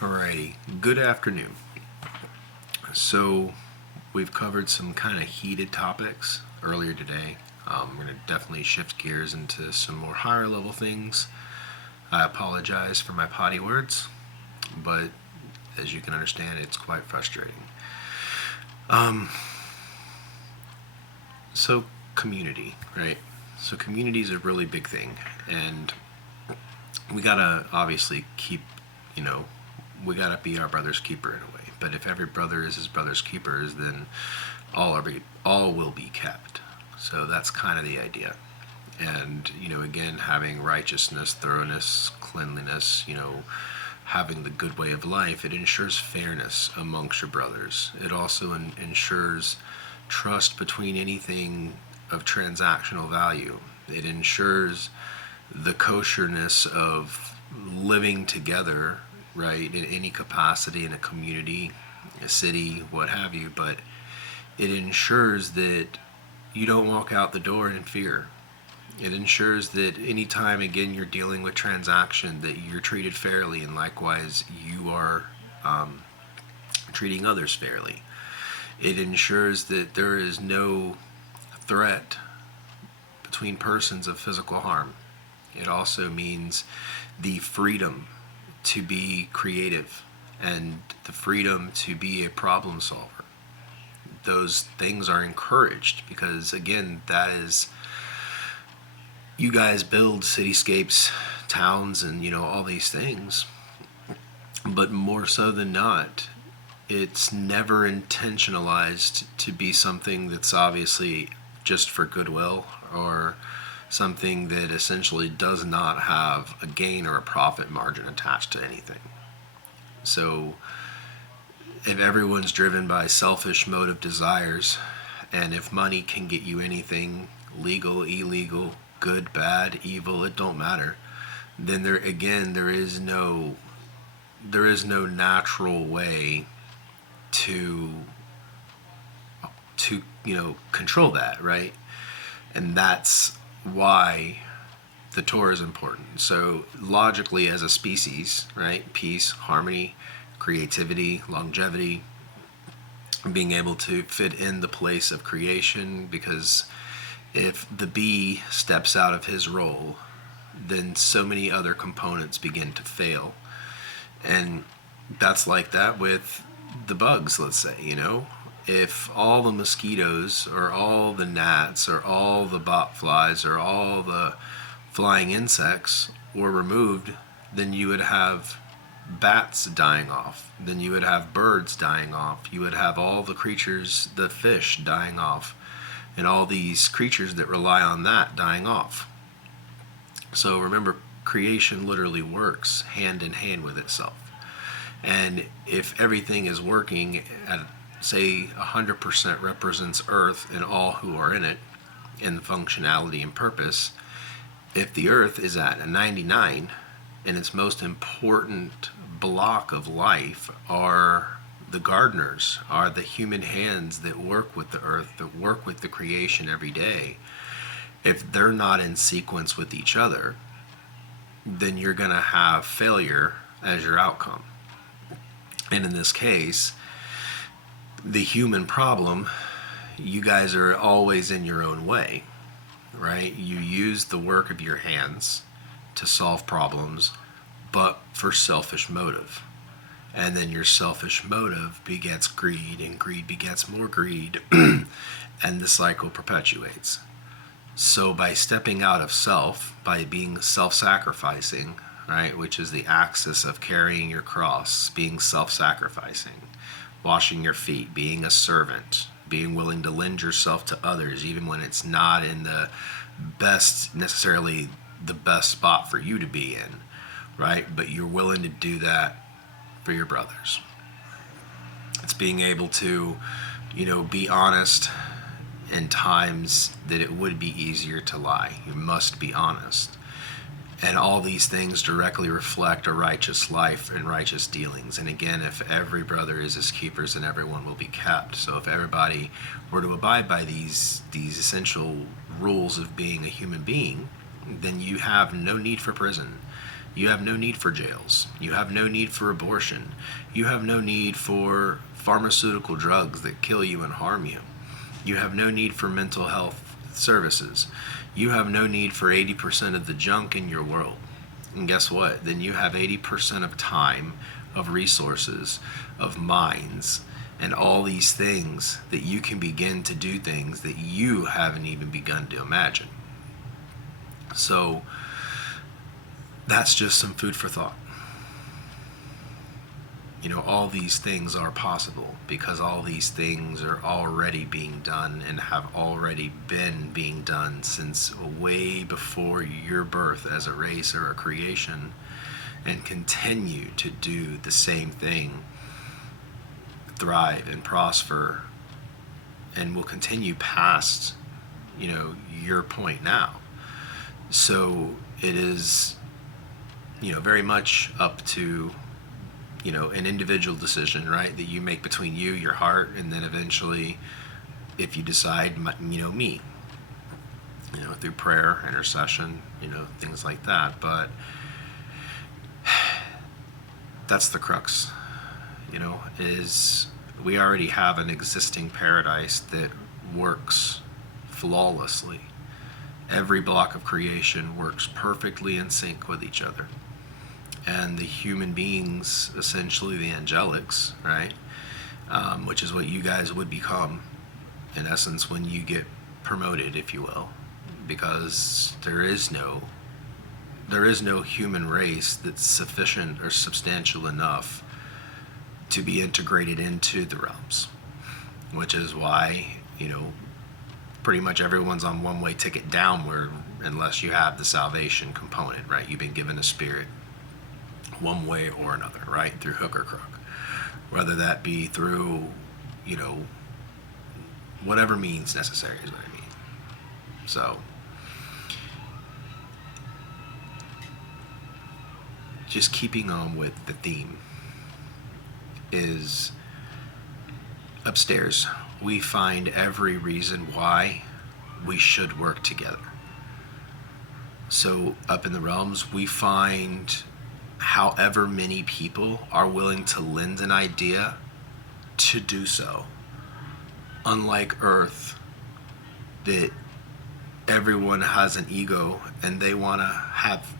Alrighty, good afternoon. So, we've covered some kind of heated topics earlier today. We're going to definitely shift gears into some more higher level things. I apologize for my potty words, but as you can understand, it's quite frustrating. Um, so, community, right? So, community is a really big thing, and we gotta obviously keep, you know, we gotta be our brother's keeper in a way. But if every brother is his brother's keepers, then all will be kept. So that's kind of the idea. And again, having righteousness, thoroughness, cleanliness, having the good way of life, it ensures fairness amongst your brothers. It also ensures trust between anything of transactional value. It ensures the kosherness of living together, right, in any capacity in a community, a city, what have you, but it ensures that you don't walk out the door in fear. It ensures that anytime, again, you're dealing with transaction, that you're treated fairly, and likewise, you are treating others fairly. It ensures that there is no threat between persons of physical harm. It also means the freedom to be creative and the freedom to be a problem solver. Those things are encouraged because, again, that is, you guys build cityscapes, towns, and all these things, but more so than not, it's never intentionalized to be something that's obviously just for goodwill, or something that essentially does not have a gain or a profit margin attached to anything. So if everyone's driven by selfish motive desires, and if money can get you anything, legal, illegal, good, bad, evil, it don't matter, then there is no natural way to control that, right? And that's why the Torah is important. So logically, as a species, right, peace, harmony, creativity, longevity, being able to fit in the place of creation, because if the bee steps out of his role, then so many other components begin to fail. And that's like that with the bugs, let's say, if all the mosquitoes or all the gnats or all the bot flies or all the flying insects were removed, then you would have bats dying off, then you would have birds dying off, you would have all the creatures, the fish, dying off, and all these creatures that rely on that dying off. So remember, creation literally works hand in hand with itself. And if everything is working at, say, 100% represents Earth and all who are in it, in functionality and purpose, if the Earth is at a 99, and its most important block of life are the gardeners, are the human hands that work with the earth, that work with the creation every day, if they're not in sequence with each other, then you're going to have failure as your outcome. And in this case, the human problem, you guys are always in your own way, right? You use the work of your hands to solve problems, but for selfish motive. And then your selfish motive begets greed, and greed begets more greed, and the cycle perpetuates. So by stepping out of self, by being self-sacrificing, right, which is the axis of carrying your cross, being self-sacrificing, washing your feet, being a servant, being willing to lend yourself to others, even when it's not in the best, necessarily the best spot for you to be in, right? But you're willing to do that for your brothers. It's being able to, be honest in times that it would be easier to lie. You must be honest. And all these things directly reflect a righteous life and righteous dealings. And again, if every brother is his keepers, then everyone will be kept. So if everybody were to abide by these essential rules of being a human being, then you have no need for prison. You have no need for jails. You have no need for abortion. You have no need for pharmaceutical drugs that kill you and harm you. You have no need for mental health services. You have no need for 80% of the junk in your world. And guess what? Then you have 80% of time, of resources, of minds, and all these things that you can begin to do things that you haven't even begun to imagine. So that's just some food for thought. You know, all these things are possible because all these things are already being done and have already been being done since way before your birth as a race or a creation, and continue to do the same thing, thrive and prosper, and will continue past, you know, your point now. So it is, you know, very much up to, you know, an individual decision, right, that you make between you, your heart, and then eventually, if you decide, you know, me, you know, through prayer, intercession, you know, things like that. But that's the crux, you know, is we already have an existing paradise that works flawlessly. Every block of creation works perfectly in sync with each other. And the human beings, essentially the angelics, right, which is what you guys would become, in essence, when you get promoted, if you will, because there is no human race that's sufficient or substantial enough to be integrated into the realms, which is why, you know, pretty much everyone's on one-way ticket downward unless you have the salvation component, right? You've been given a spirit one way or another, right? Through hook or crook, whether that be through, you know, whatever means necessary is what I mean. So just keeping on with the theme is upstairs we find every reason why we should work together. So up in the realms we find however many people are willing to lend an idea to do so. Unlike Earth, that everyone has an ego and they want to have,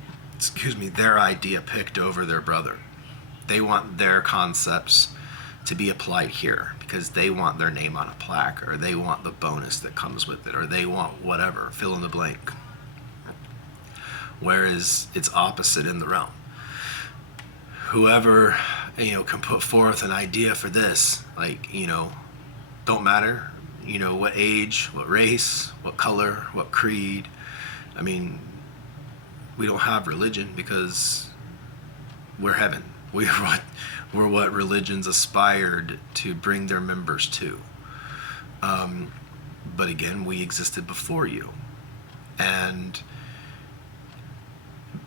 their idea picked over their brother. They want their concepts to be applied here because they want their name on a plaque, or they want the bonus that comes with it, or they want whatever, fill in the blank. Whereas it's opposite in the realm. Whoever, you know, can put forth an idea for this, like, you know, don't matter, you know, what age, what race, what color, what creed. I mean, we don't have religion because we're heaven. We're what religions aspired to bring their members to. But again, we existed before you. And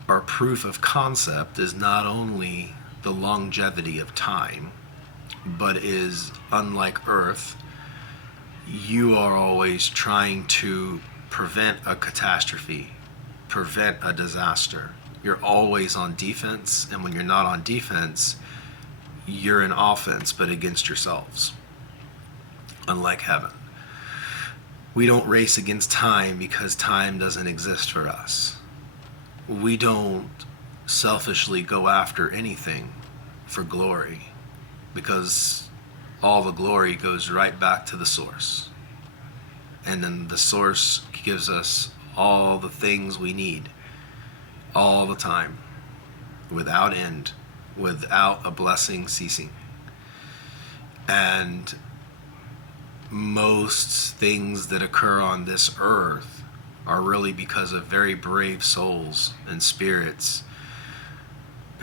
our proof of concept is not only the longevity of time, but is, unlike Earth, you are always trying to prevent a catastrophe, prevent a disaster. You're always on defense, and when you're not on defense, you're in offense, but against yourselves. Unlike heaven. We don't race against time because time doesn't exist for us. We don't selfishly go after anything for glory because all the glory goes right back to the source. And then the source gives us all the things we need all the time, without end, without a blessing ceasing. And most things that occur on this earth are really because of very brave souls and spirits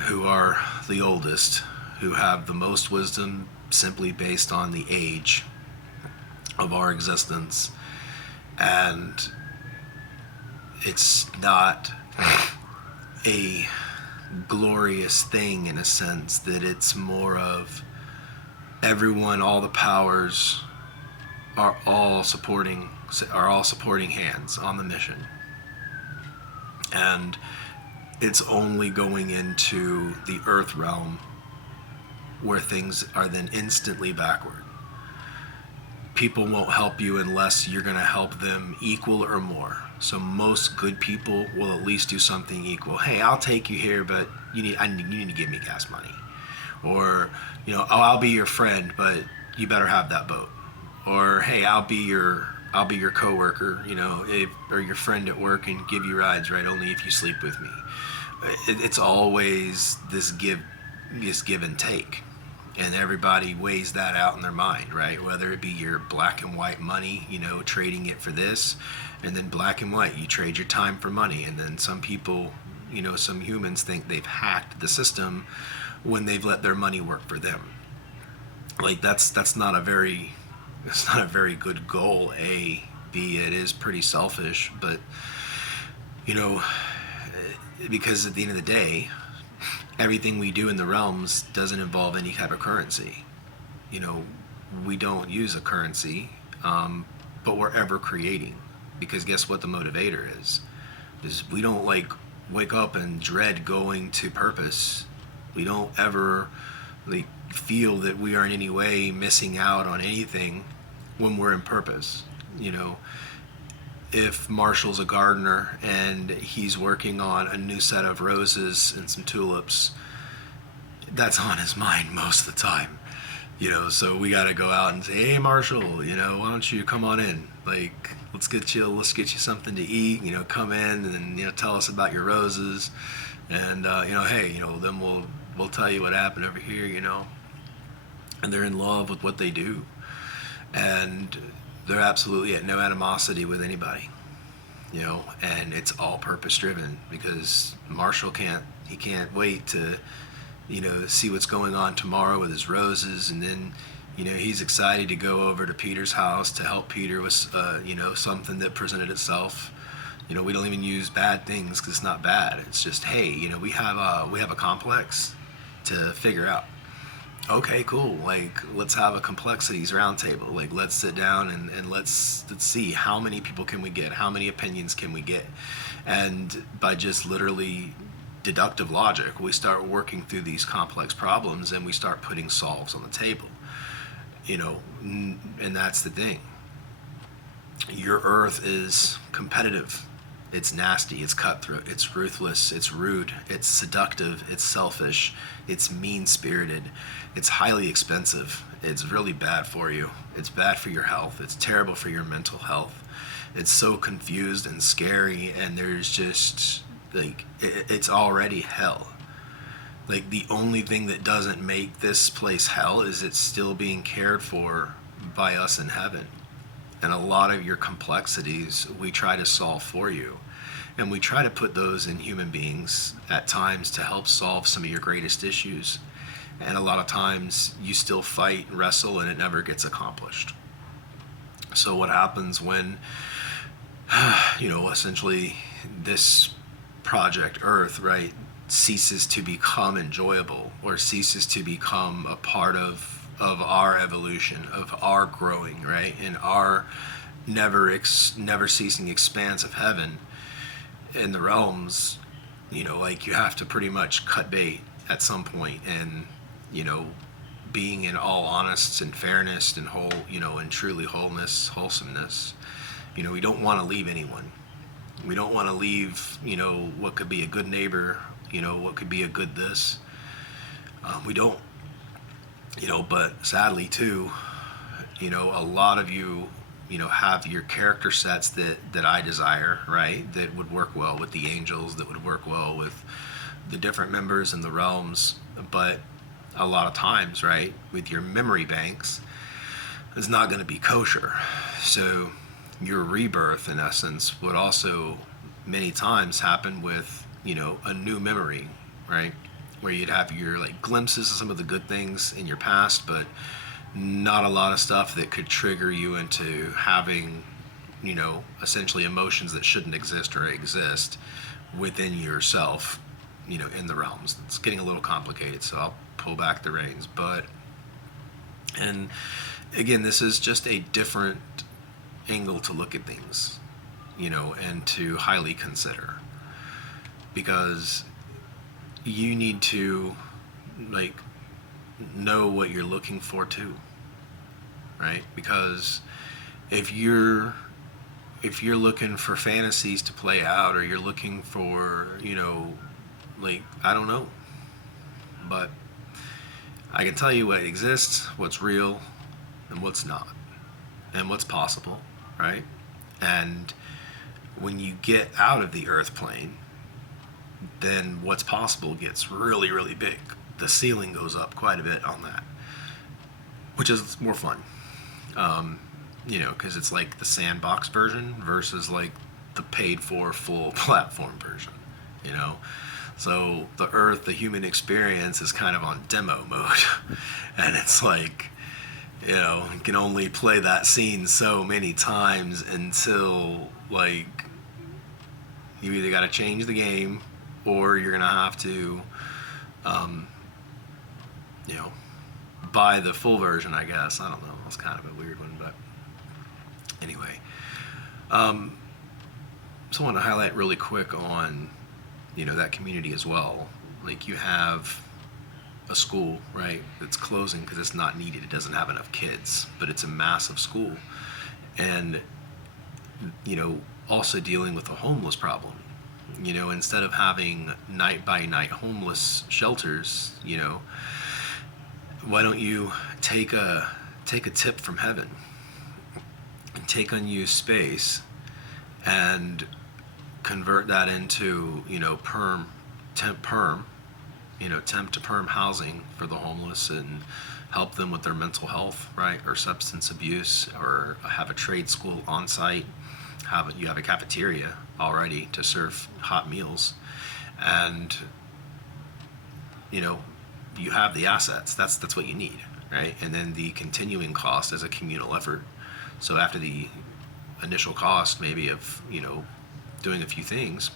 who are the oldest, who have the most wisdom simply based on the age of our existence. And it's not a glorious thing in a sense, that it's more of everyone, all the powers are all supporting hands on the mission. And it's only going into the earth realm where things are then instantly backward. People won't help you unless you're going to help them equal or more. So most good people will at least do something equal. Hey, I'll take you here, but you need to give me gas money. Or, oh, I'll be your friend, but you better have that boat. Or, hey, I'll be your coworker, or your friend at work and give you rides, right? Only if you sleep with me. It's always this give and take, and everybody weighs that out in their mind, right? Whether it be your black and white money, trading it for this, and then black and white, you trade your time for money, and then some people, some humans think they've hacked the system when they've let their money work for them. Like that's not a very it's not a very good goal. A, B, it is pretty selfish, but you know, because at the end of the day, everything we do in the realms doesn't involve any type of currency. You know, we don't use a currency, but we're ever creating. Because guess what the motivator is? Is we don't like wake up and dread going to purpose. We don't ever like feel that we are in any way missing out on anything when we're in purpose. You know, if Marshall's a gardener and he's working on a new set of roses and some tulips, that's on his mind most of the time. You know, so we got to go out and say, hey Marshall, why don't you come on in? Like, let's get you something to eat. Come in and tell us about your roses, and hey, then we'll tell you what happened over here. And they're in love with what they do, and they're absolutely at no animosity with anybody. And it's all purpose driven, because Marshall can't wait to see what's going on tomorrow with his roses, and then he's excited to go over to Peter's house to help Peter with something that presented itself. We don't even use bad things because it's not bad. It's just, hey, we have a complex to figure out. Okay, cool. Like, let's have a complexities roundtable. Like, let's sit down and let's see how many people can we get, how many opinions can we get, and by just literally deductive logic, we start working through these complex problems and we start putting solves on the table. And that's the thing. Your earth is competitive. It's nasty, it's cutthroat, it's ruthless, it's rude, it's seductive, it's selfish, it's mean-spirited, it's highly expensive, it's really bad for you, it's bad for your health, it's terrible for your mental health. It's so confused and scary, and there's just like it's already hell. Like, the only thing that doesn't make this place hell is it's still being cared for by us in heaven. And a lot of your complexities we try to solve for you, and we try to put those in human beings at times to help solve some of your greatest issues. And a lot of times you still fight and wrestle and it never gets accomplished. So what happens when essentially this project Earth, right, ceases to become enjoyable, or ceases to become a part of our evolution, of our growing, right, in our never ceasing expanse of heaven in the realms, like, you have to pretty much cut bait at some point, and being in all honesty and fairness and whole, and truly wholesomeness, we don't want to leave anyone. We don't want to leave, what could be a good neighbor, what could be a good this. We don't, but sadly too, a lot of you, have your character sets that I desire, right? That would work well with the angels, that would work well with the different members in the realms. But a lot of times, right, with your memory banks, it's not going to be kosher. So your rebirth, in essence, would also many times happen with, a new memory, right? Where you'd have your like glimpses of some of the good things in your past, but not a lot of stuff that could trigger you into having, essentially emotions that shouldn't exist or exist within yourself, in the realms. It's getting a little complicated, so I'll pull back the reins. And again, this is just a different angle to look at things, and to highly consider. because you need to, like, know what you're looking for too, right? Because if you're if you're looking for fantasies to play out, or you're looking for, like, I don't know, but I can tell you what exists, what's real, and what's not, and what's possible, right? And when you get out of the earth plane, then what's possible gets really, really big. The ceiling goes up quite a bit on that, which is more fun. Because it's like the sandbox version versus like the paid for full platform version, you know? So the Earth, the human experience is kind of on demo mode. And it's like, you can only play that scene so many times until, like, you either got to change the game or you're going to have to, um, you know, buy the full version, I guess. I don't know. It's kind of a weird one, but anyway. So I want to highlight really quick on, that community as well. Like, you have a school, right, that's closing because it's not needed. It doesn't have enough kids, but it's a massive school. And, also dealing with the homeless problem. Instead of having night by night homeless shelters, why don't you take a tip from heaven and take unused space and convert that into, temp to perm housing for the homeless, and help them with their mental health, right, or substance abuse, or have a trade school on site. You have a cafeteria already to serve hot meals, and you have the assets. That's what you need, right? And then the continuing cost is a communal effort. So after the initial cost, maybe of doing a few things,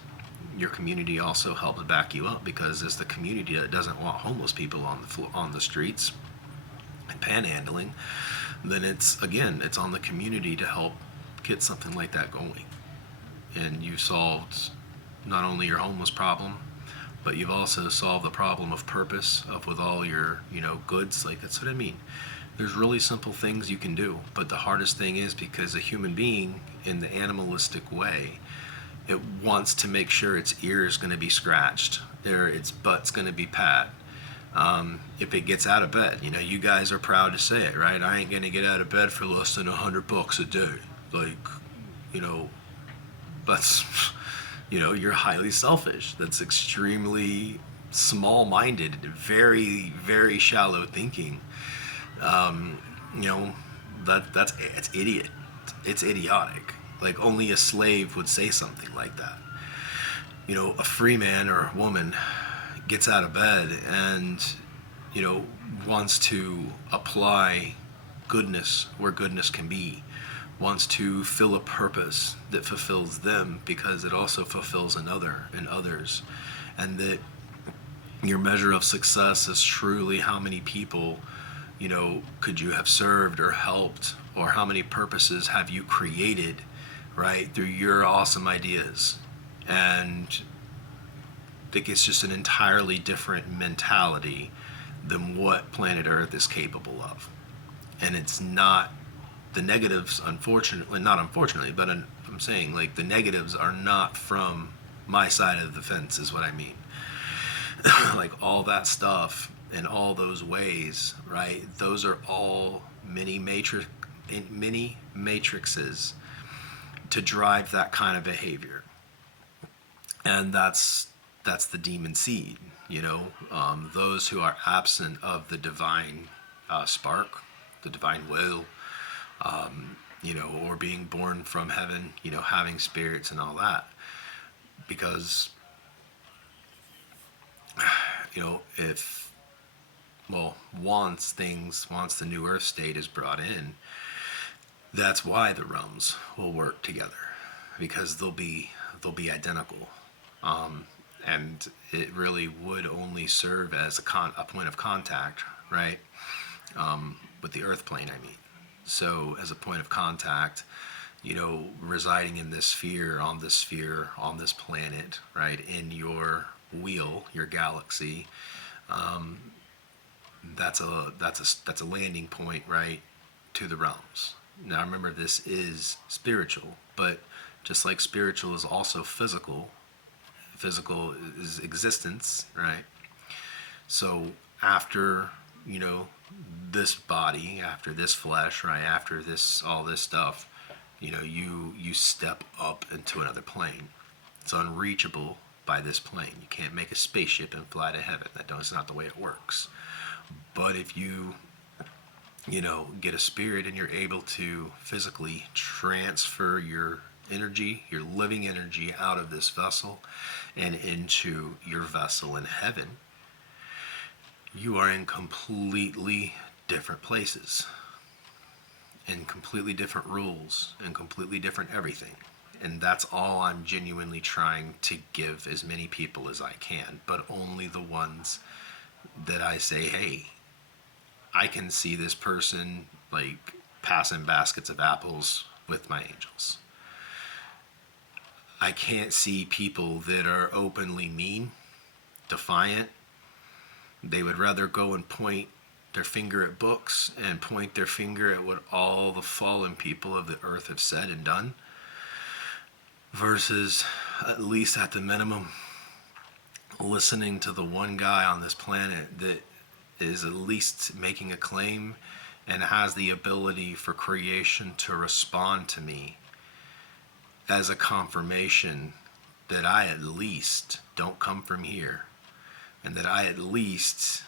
your community also helps back you up, because as the community that doesn't want homeless people on the streets and panhandling, then it's on the community to help get something like that going. And you've solved not only your homeless problem, but you've also solved the problem of purpose of with all your goods. Like, that's what I mean. There's really simple things you can do, but the hardest thing is, because a human being, in the animalistic way, it wants to make sure its ear is going to be scratched, its butt's going to be pat. If it gets out of bed, you guys are proud to say it, right? I ain't going to get out of bed for less than $100 a day. Like, that's, you're highly selfish. That's extremely small-minded, very, very shallow thinking. It's idiot. It's idiotic. Like, only a slave would say something like that. A free man or woman gets out of bed and, wants to apply goodness where goodness can be, wants to fill a purpose that fulfills them, because it also fulfills another and others. And that your measure of success is truly how many people, could you have served or helped, or how many purposes have you created, right, through your awesome ideas. And I think it's just an entirely different mentality than what planet Earth is capable of. And it's not the negatives, unfortunately, but I'm saying, like, the negatives are not from my side of the fence, is what I mean. Like, all that stuff in all those ways, right? Those are all mini matrices to drive that kind of behavior. And that's the demon seed, those who are absent of the divine spark, the divine will, or being born from heaven, having spirits and all that. Because, once the new earth state is brought in, that's why the realms will work together, because they'll be identical. And it really would only serve as a point of contact, right? With the earth plane, I mean. So as a point of contact residing in this sphere, on this planet, right, in your wheel, your galaxy. That's a landing point, right, to the realms. Now remember, this is spiritual, but just like spiritual is also physical, physical is existence, right? So after, you know, this body, after this flesh, right, after this, all this stuff, you step up into another plane. It's unreachable by this plane. You can't make a spaceship and fly to heaven. That's not the way it works. But if get a spirit and you're able to physically transfer your energy, your living energy, out of this vessel and into your vessel in heaven, you are in completely different places, and completely different rules, and completely different everything. And that's all I'm genuinely trying to give as many people as I can, but only the ones that I say, hey, I can see this person like passing baskets of apples with my angels. I can't see people that are openly mean, defiant. They would rather go and point their finger at books and point their finger at what all the fallen people of the earth have said and done, versus, at least at the minimum, listening to the one guy on this planet that is at least making a claim and has the ability for creation to respond to me as a confirmation that I at least don't come from here, and that I at least,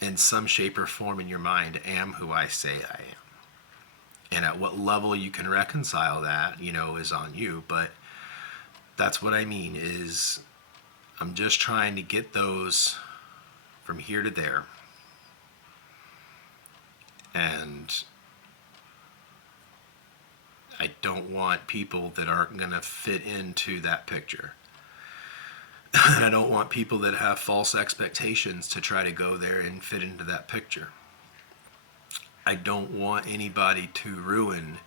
in some shape or form in your mind, am who I say I am. And at what level you can reconcile that, is on you. But that's what I mean, is I'm just trying to get those from here to there. And I don't want people that aren't going to fit into that picture. And I don't want people that have false expectations to try to go there and fit into that picture. I don't want anybody to ruin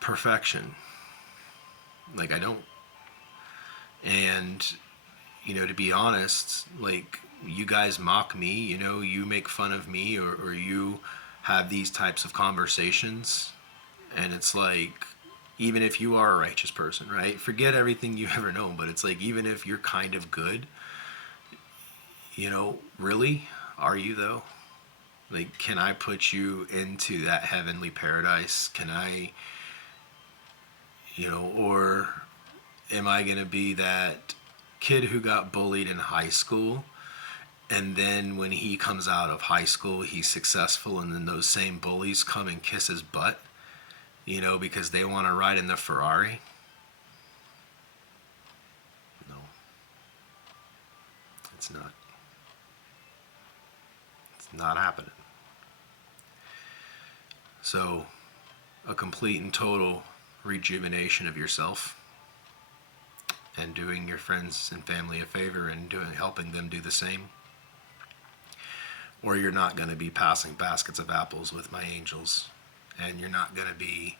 perfection. Like, I don't. And, to be honest, like, you guys mock me, you make fun of me, or you have these types of conversations. And it's like, even if you are a righteous person, right? Forget everything you've ever known, but it's like, even if you're kind of good, really? Are you, though? Like, can I put you into that heavenly paradise? Can I, or am I going to be that kid who got bullied in high school, and then when he comes out of high school, he's successful, and then those same bullies come and kiss his butt, because they want to ride in the Ferrari? No. It's not. It's not happening. So, a complete and total rejuvenation of yourself, and doing your friends and family a favor and helping them do the same. Or you're not going to be passing baskets of apples with my angels, and you're not going to be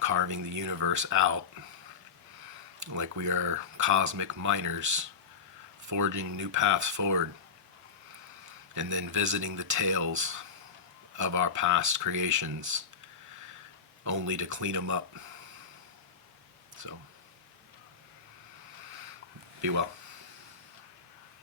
carving the universe out like we are cosmic miners, forging new paths forward, and then visiting the tails of our past creations only to clean them up. So, be well.